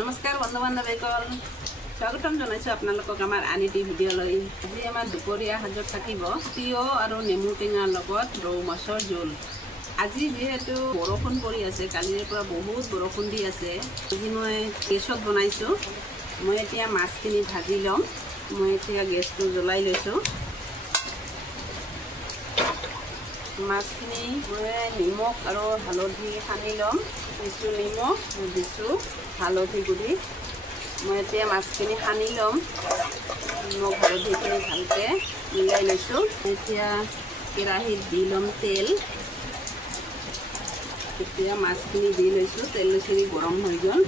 नमस्कार बंधु बान्धवीकल स्वागतम जनाइছো আপোনালোকক আমাৰ আনিটি ভিডিঅ লৈ আজি আমাৰ দুপৰীয়া হাজত থাকিব তিয়হ আৰু নেমু টেঙাৰ লগত ৰৌ মাছৰ জোল আজি যেহেতু বৰষুণ পৰি আছে কালিৰ পৰা বহুত বৰষুণ দি আছে আজি মই গেছত বনাইছো মই এতিয়া মাছখিনি ভাজি লম মই এতিয়া গেছটো জ্বলাই লৈছো মাছখিনি মই নিমখ আৰু হালধি সানি লম কিছু নিমখ দিছো হালধি গুড়ি মই এতিয়া মাছখিনি সানি লম নিমখ হালধিখিনি ভালকৈ মিলাই লৈছোঁ এতিয়া কেৰাহীত দি ল'ম তেল এতিয়া মাছখিনি দি লৈছোঁ তেলখিনি গৰম হৈ গ'ল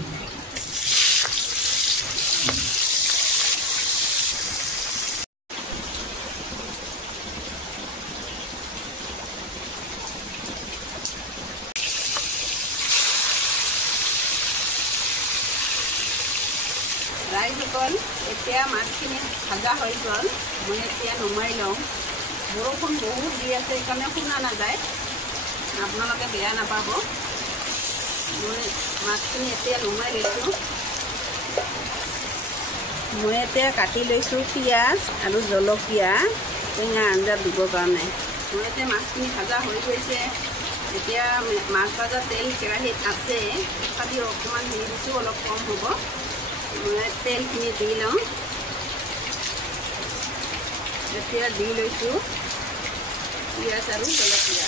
ৰাইজসকল এতিয়া মাছখিনি ভাজা হৈ গ'ল মই এতিয়া নমাই লওঁ বৰষুণ বহুত দি আছে সেইকাৰণে শুনা নাযায় আপোনালোকে বেয়া নাপাব মই মাছখিনি এতিয়া নমাই লৈছোঁ মই এতিয়া কাটি লৈছোঁ পিঁয়াজ আৰু জলকীয়া টেঙা আঞ্জা দিবৰ কাৰণে মই এতিয়া মাছখিনি ভাজা হৈ গৈছে এতিয়া মাছ ভাজা তেল কেৰাহীত আছে তথাপিও অকণমান দি দিছোঁ অলপ কম হ'ব মই তেলখিনি দি লওঁ এতিয়া দি লৈছোঁ পিঁয়াজ আৰু জলকীয়া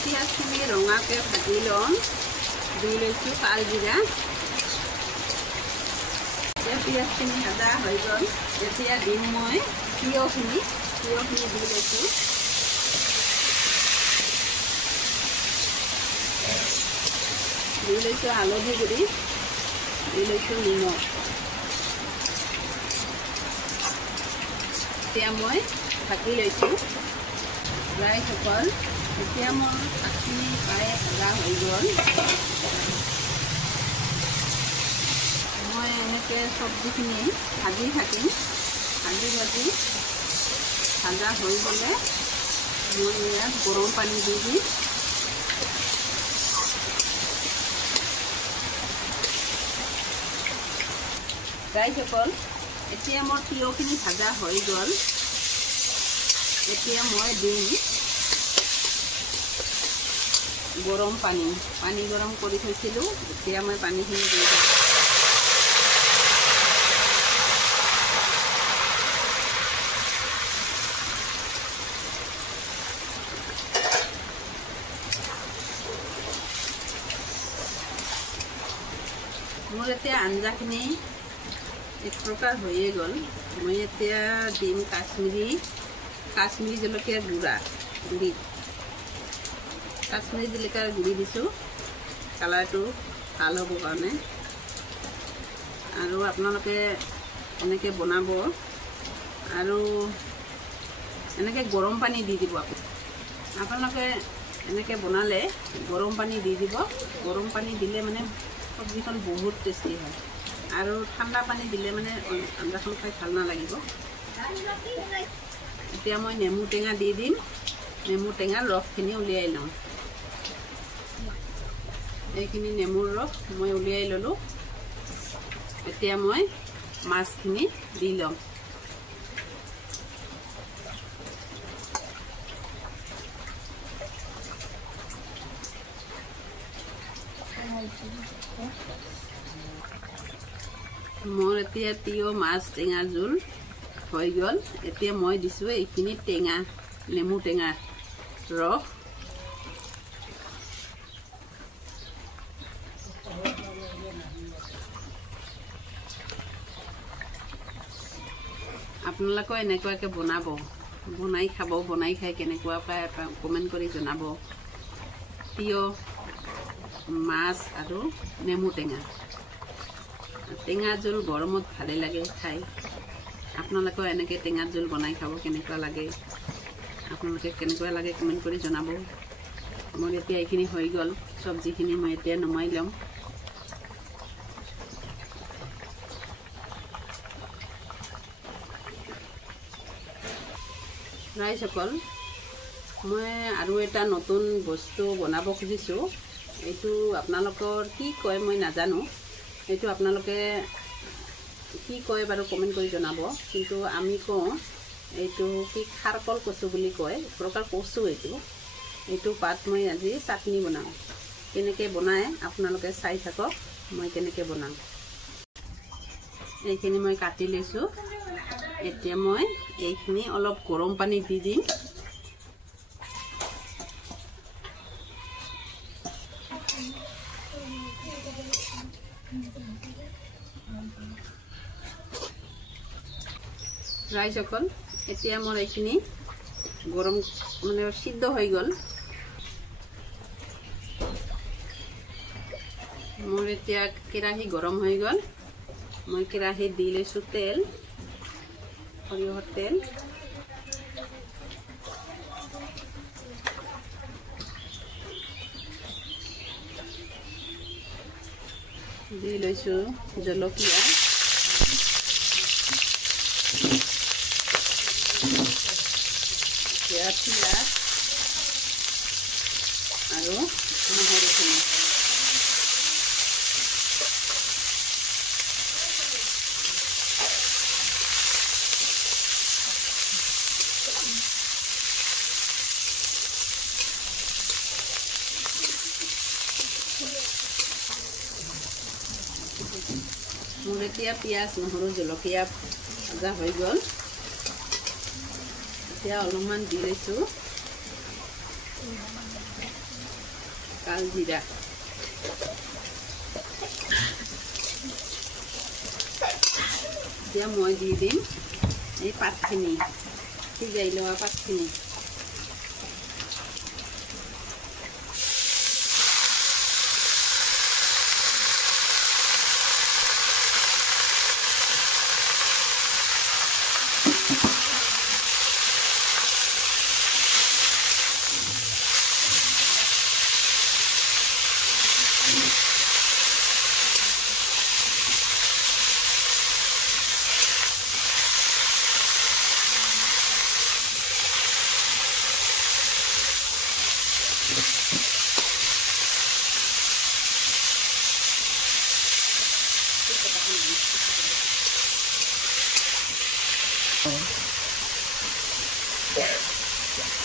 পিঁয়াজখিনি ৰঙাকৈ ভাজি ল'ম দি লৈছোঁ কালজিৰা এতিয়া পিঁয়াজখিনি ভাজা হৈ গ'ল এতিয়া দিম মই তিয়হখিনি দি লৈছোঁ দি লৈছোঁ হালধি গুড়ি দি লৈছোঁ নিমখ এতিয়া মই ঢাকি লৈছোঁ ৰাইজসকল এতিয়া মোৰ শাকখিনি প্ৰায় ভাজা হৈ গ'ল মই এনেকৈ চব্জিখিনি ভাজি থাকিম ভাজি ভাজা হৈ গ'লে মই ইয়াত গৰম পানী দি দিম ৰাইজসকল এতিয়া মোৰ তিয়হখিনি ভাজা হৈ গ'ল এতিয়া মই দিম গৰম পানী গৰম কৰি থৈছিলোঁ এতিয়া মই পানীখিনি দি দিম মোৰ এতিয়া আঞ্জাখিনি এক প্ৰকাৰ হৈয়ে গ'ল মই এতিয়া দিম কাশ্মীৰী জলকীয়াৰ গুড়ি কাশ্মীৰী জলকীয়াৰ গুড়ি দিছোঁ কালাৰটো ভাল হ'ব কাৰণে আৰু আপোনালোকে এনেকৈ বনাব আৰু এনেকৈ গৰম পানী দি দিব আপোনালোকে এনেকৈ বনালে গৰম পানী দি দিব গৰম পানী দিলে মানে চব্জিখন বহুত টেষ্টি হয় আৰু ঠাণ্ডা পানী দিলে মানে আঞ্জাখন খাই ভাল নালাগিব এতিয়া মই নেমু টেঙা দি দিম নেমু টেঙাৰ ৰসখিনি উলিয়াই লওঁ এইখিনি নেমুৰ ৰস মই উলিয়াই ল'লোঁ এতিয়া মই মাছখিনি দি ল'ম মোৰ এতিয়া তিয়হ মাছ টেঙা জোল হৈ গ'ল এতিয়া মই দিছোঁ এইখিনি টেঙা নেমু টেঙা ৰস আপোনালোকে এনেকুৱাকৈ বনাব বনাই খাব বনাই খাই কেনেকুৱা পায় কমেণ্ট কৰি জনাব তিয়হ মাছ আৰু নেমু টেঙা জোল গৰমত ভালে লাগে খাই আপোনালোকেও এনেকৈ টেঙা জোল বনাই খাব কেনেকুৱা লাগে আপোনালোকে কেনেকুৱা লাগে কমেণ্ট কৰি জনাব মোৰ এতিয়া এইখিনি হৈ গ'ল চব্জিখিনি মই এতিয়া নমাই ল'ম ৰাইজসকল মই আৰু এটা নতুন বস্তু বনাব খুজিছোঁ। এইটো আপোনালোকৰ কি কয় মই নাজানো, এইটো আপোনালোকে কি কয় বাৰু কমেণ্ট কৰি জনাব। কিন্তু আমি কওঁ এইটো কি খাৰকল কচু বুলি কয়, প্ৰকাৰ কচু। এইটো পাত মই আজি চাটনি বনাওঁ। কেনেকৈ বনাই আপোনালোকে চাই থাকক মই কেনেকৈ বনাওঁ। এইখিনি মই কাটি লৈছোঁ। এতিয়া মই এইখিনি অলপ গৰম পানী দি দিম। ৰাইজসকল, এতিয়া মোৰ এইখিনি গৰম মানে সিদ্ধ হৈ গ'ল। মোৰ এতিয়া কেৰাহী গৰম হৈ গ'ল। মই কেৰাহীত দি লৈছোঁ তেল, সৰিয়হৰ তেল। দি লৈছোঁ জলকীয়া, পিঁয়াজ আৰু নহৰুখিনি। মোৰ এতিয়া পিঁয়াজ নহৰু জলকীয়া ভজা হৈ গ'ল। এতিয়া অলপমান দি লৈছোঁ কালজিৰা। এতিয়া মই দি দিম এই পাতখিনি, সিজাই লোৱা পাতখিনি।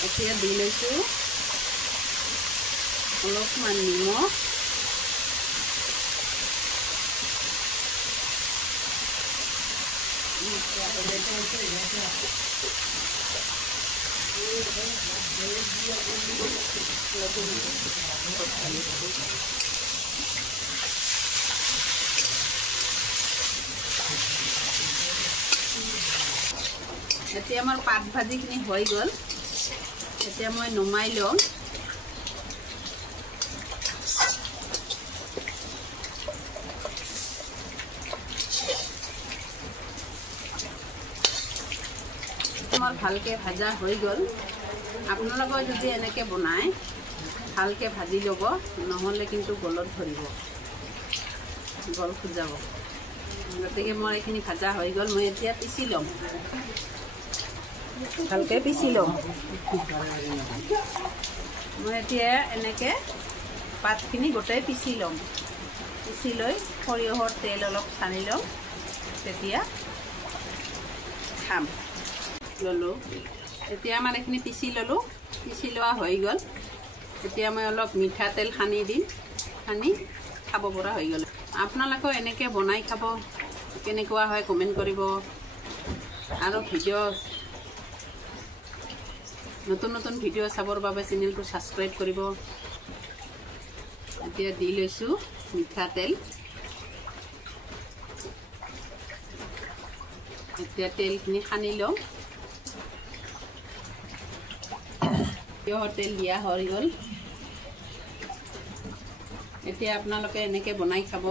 এতিয়া দি লৈছোঁ অলপমান নিমখ, এতিয়া আমাৰ পাত ভাজিখিনি হৈ গ'ল। এতিয়া মই নমাই লওঁ। আমাৰ ভালকৈ ভাজা হৈ গ'ল। আপোনালোকে যদি এনেকৈ বনায় ভালকৈ ভাজি ল'ব, নহ'লে কিন্তু গলত ধৰিব, গল খুজাব। গতিকে মোৰ এইখিনি ভাজা হৈ গ'ল। মই এতিয়া পিচি ল'ম, ভালকৈ পিচি ল'ম। মই এতিয়া এনেকৈ পাতখিনি গোটেই পিচি ল'ম। পিচি লৈ সৰিয়হৰ তেল অলপ সানি ল'ম, তেতিয়া খাম। ল'লোঁ, এতিয়া আমাৰ এইখিনি পিচি ল'লোঁ। পিচি লোৱা হৈ গ'ল। এতিয়া মই অলপ মিঠাতেল সানি দিম, সানি খাব পৰা হৈ গ'ল। আপোনালোকেও এনেকৈ বনাই খাব, কেনেকুৱা হয় কমেণ্ট কৰিব। আৰু নতুন নতুন ভিডিঅ' চাবৰ বাবে চেনেলটো ছাবস্ক্ৰাইব কৰিব। এতিয়া দি লৈছোঁ মিঠাতেল। এতিয়া তেলখিনি সানি লওঁ। সৰিয়হৰ তেল দিয়া হৈ গ'ল। এতিয়া আপোনালোকে এনেকৈ বনাই খাব,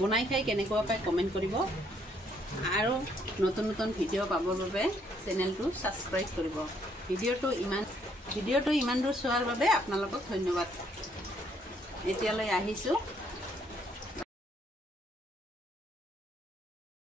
বনাই খাই কেনেকুৱা পায় কমেণ্ট কৰিব। আৰু নতুন নতুন ভিডিঅ' পাবৰ বাবে চেনেলটো ছাবস্ক্ৰাইব কৰিব। ভিডিঅ'টো ইমান দূৰ চোৱাৰ বাবে আপোনালোকক ধন্যবাদ। এতিয়ালৈ আহিছোঁ।